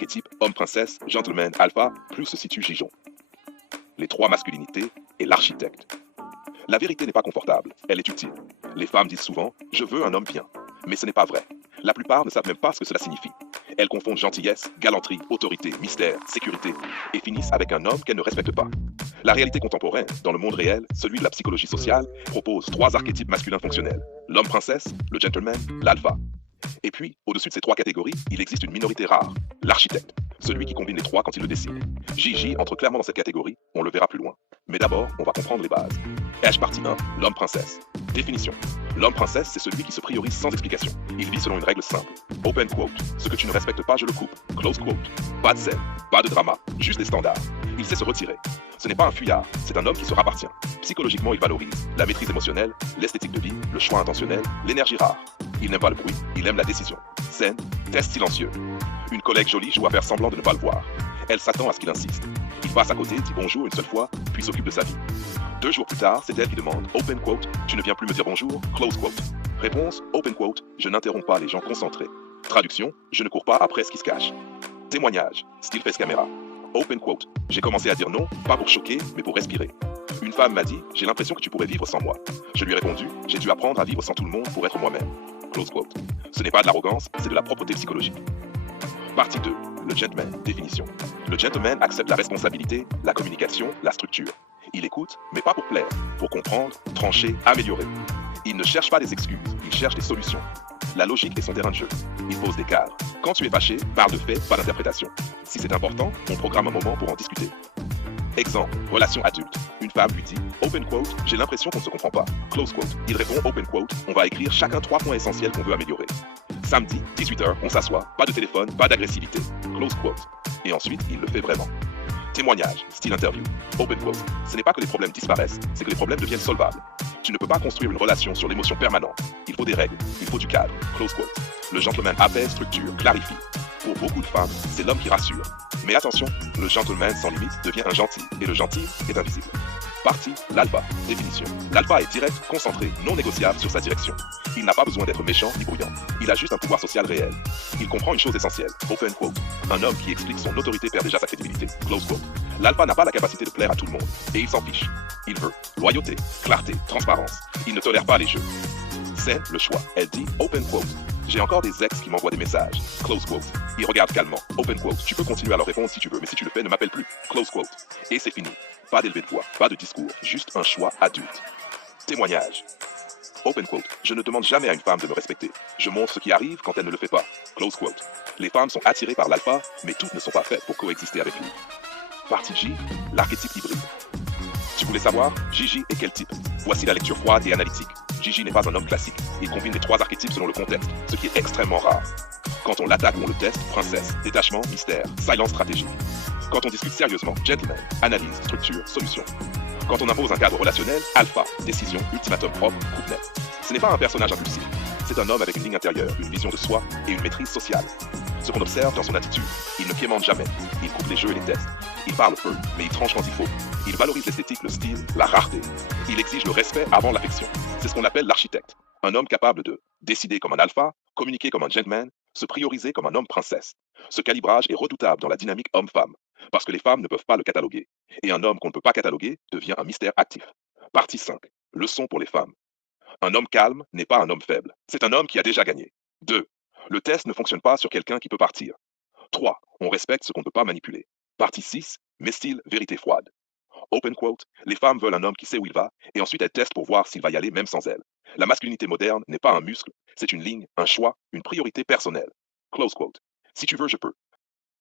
archétypes homme-princesse, gentleman, alpha, plus se situe Gijon. Les trois masculinités et l'architecte. La vérité n'est pas confortable, elle est utile. Les femmes disent souvent « je veux un homme bien ». Mais ce n'est pas vrai. La plupart ne savent même pas ce que cela signifie. Elles confondent gentillesse, galanterie, autorité, mystère, sécurité et finissent avec un homme qu'elles ne respectent pas. La réalité contemporaine, dans le monde réel, celui de la psychologie sociale, propose trois archétypes masculins fonctionnels. L'homme-princesse, le gentleman, l'alpha. Et puis, au-dessus de ces trois catégories, il existe une minorité rare, l'architecte, celui qui combine les trois quand il le décide. Gigi entre clairement dans cette catégorie, on le verra plus loin. Mais d'abord, on va comprendre les bases. H partie 1, l'homme-princesse. Définition. L'homme-princesse, c'est celui qui se priorise sans explication. Il vit selon une règle simple. Open quote. Ce que tu ne respectes pas, je le coupe. Close quote. Pas de scène, pas de drama, juste des standards. Il sait se retirer. Ce n'est pas un fuyard, c'est un homme qui se rappartient. Psychologiquement, il valorise la maîtrise émotionnelle, l'esthétique de vie, le choix intentionnel, l'énergie rare. Il n'aime pas le bruit, il aime la décision. Scène, test silencieux. Une collègue jolie joue à faire semblant de ne pas le voir. Elle s'attend à ce qu'il insiste. Il passe à côté, dit bonjour une seule fois, puis s'occupe de sa vie. 2 jours plus tard, c'est elle qui demande open quote, tu ne viens plus me dire bonjour, close quote. Réponse, open quote, je n'interromps pas les gens concentrés. Traduction, je ne cours pas après ce qui se cache. Témoignage, style face caméra. Open quote, j'ai commencé à dire non, pas pour choquer, mais pour respirer. Une femme m'a dit, j'ai l'impression que tu pourrais vivre sans moi. Je lui ai répondu, j'ai dû apprendre à vivre sans tout le monde pour être moi-même. Close quote. Ce n'est pas de l'arrogance, c'est de la propreté psychologique. Partie 2, le gentleman, définition. Le gentleman accepte la responsabilité, la communication, la structure. Il écoute, mais pas pour plaire, pour comprendre, trancher, améliorer. Il ne cherche pas des excuses, il cherche des solutions. La logique est son terrain de jeu. Il pose des cadres. Quand tu es fâché, parle de faits, pas d'interprétation. Si c'est important, on programme un moment pour en discuter. Exemple, relation adulte. Une femme lui dit, open quote, j'ai l'impression qu'on ne se comprend pas. Close quote. Il répond, open quote, on va écrire chacun 3 points essentiels qu'on veut améliorer. Samedi, 18h, on s'assoit, pas de téléphone, pas d'agressivité. Close quote. Et ensuite, il le fait vraiment. Témoignage, style interview. Open quote. Ce n'est pas que les problèmes disparaissent, c'est que les problèmes deviennent solvables. Tu ne peux pas construire une relation sur l'émotion permanente. Il faut des règles, il faut du cadre. Close quote. Le gentleman apaise, structure, clarifie. Pour beaucoup de femmes, c'est l'homme qui rassure. Mais attention, le gentleman sans limite devient un gentil, et le gentil est invisible. Partie, l'alpha. Définition. L'alpha est direct, concentré, non négociable sur sa direction. Il n'a pas besoin d'être méchant ni bruyant. Il a juste un pouvoir social réel. Il comprend une chose essentielle. Open quote. Un homme qui explique son autorité perd déjà sa crédibilité. Close quote. L'alpha n'a pas la capacité de plaire à tout le monde. Et il s'en fiche. Il veut loyauté, clarté, transparence. Il ne tolère pas les jeux. C'est le choix. Elle dit open quote. J'ai encore des ex qui m'envoient des messages. Close quote. Il regarde calmement. Open quote. Tu peux continuer à leur répondre si tu veux, mais si tu le fais, ne m'appelle plus. Close quote. Et c'est fini. Pas d'élevé de voix, pas de discours, juste un choix adulte. Témoignage. Open quote. Je ne demande jamais à une femme de me respecter. Je montre ce qui arrive quand elle ne le fait pas. Close quote. Les femmes sont attirées par l'alpha, mais toutes ne sont pas faites pour coexister avec lui. Partie J, l'archétype hybride. Tu voulais savoir, Gigi est quel type? Voici la lecture froide et analytique. Gigi n'est pas un homme classique. Il combine les 3 archétypes selon le contexte, ce qui est extrêmement rare. Quand on l'attaque ou on le teste, princesse, détachement, mystère, silence stratégique. Quand on discute sérieusement, gentleman, analyse, structure, solution. Quand on impose un cadre relationnel, alpha, décision, ultimatum propre, coupe net. Ce n'est pas un personnage impulsif. C'est un homme avec une ligne intérieure, une vision de soi et une maîtrise sociale. Ce qu'on observe dans son attitude, il ne piémente jamais. Il coupe les jeux et les tests. Il parle peu, mais il tranche quand il faut. Il valorise l'esthétique, le style, la rareté. Il exige le respect avant l'affection. C'est ce qu'on appelle l'architecte. Un homme capable de décider comme un alpha, communiquer comme un gentleman, se prioriser comme un homme princesse. Ce calibrage est redoutable dans la dynamique homme-femme, parce que les femmes ne peuvent pas le cataloguer. Et un homme qu'on ne peut pas cataloguer devient un mystère actif. Partie 5. Leçon pour les femmes. Un homme calme n'est pas un homme faible. C'est un homme qui a déjà gagné. 2. Le test ne fonctionne pas sur quelqu'un qui peut partir. 3. On respecte ce qu'on ne peut pas manipuler. Partie 6. Mais style vérité froide. Open quote. Les femmes veulent un homme qui sait où il va, et ensuite elles testent pour voir s'il va y aller même sans elles. La masculinité moderne n'est pas un muscle, c'est une ligne, un choix, une priorité personnelle. Close quote. Si tu veux, je peux.